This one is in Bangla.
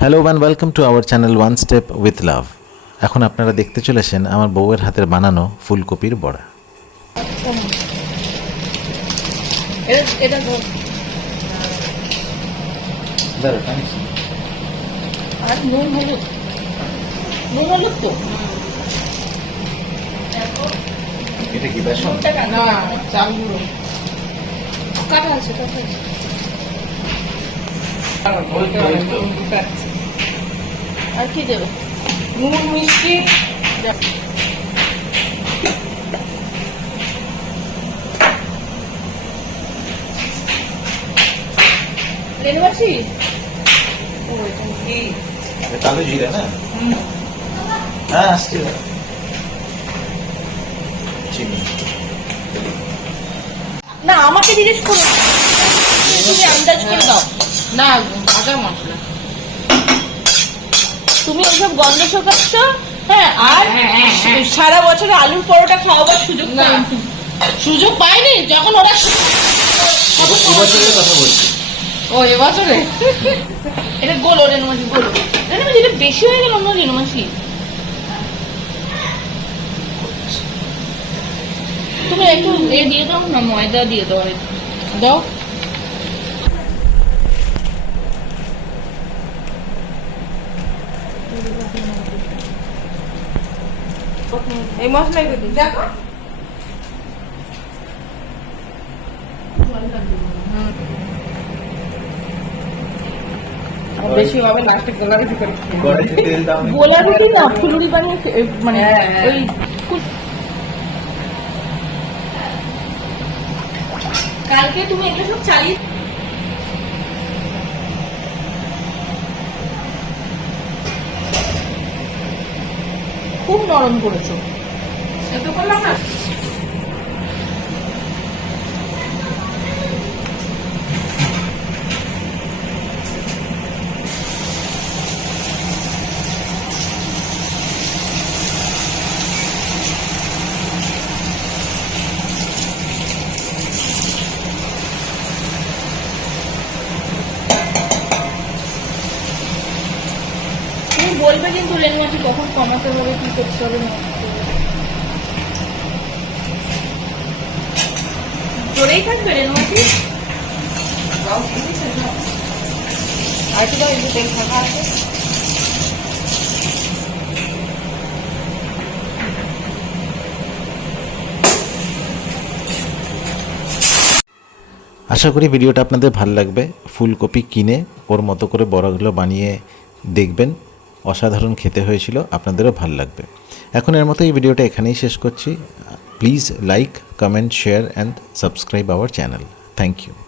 Hello and welcome to our channel one step with love. এখন আপনারা দেখতে চলেছেন আমার বউয়ের হাতের বানানো ফুলকপির বড়া। আর নুন হলুদ তো এটা কি বেসন? না, চাল গুঁড়ো কাটা আছে আর কি দেবে? নুন, মিষ্টি, লেনবাসি কালো জিরা না? হ্যাঁ আসছে। চিনি না, আমাকে জিজ্ঞেস করো, তুমি আন্দাজ করে দাও না। ভাজা মশলা তুমি ওসব গন্ধ শোকাচ্ছ। হ্যাঁ, আর সারা বছর আলুর পরোটা খাওয়াবার সুযোগ পাইনি যখন ওরা কথা বলছি। ও এবছরে এটা গোল রেনুমাসি, গোল রেনুমাসি, এটা বেশি হয়ে গেল না রেনুমাসি? তুমি একটু দিয়ে দাও না, ময়দা দিয়ে দাও, দাও। এই মশলাই দিদি দেখো, বেশি হবে লাস্টে গোলা রুটি করে। গোলা রুটি না, ফুলুরি বানিয়ে মানে ওই কালকে তুমি এগুলো সব চালিয়ে খুব নরম করেছো। এত করলাম না, বলবে কিন্তু লেনমাটি কখন কমাতে হবে, কি করতে হবে না জোরেই থাকবে লেনমাটি। আর কি একটু তেল থাকা আছে। আশা করি ভিডিওটা আপনাদের ভালো লাগবে। ফুলকপি কিনে ওর মতো করে বড়াগুলো বানিয়ে দেখবেন, অসাধারণ খেতে হয়েছিল, আপনাদেরও ভালো লাগবে। এখন এর মতো এই ভিডিওটা এখানেই শেষ করছি। Please like, comment, share and subscribe our channel. Thank you.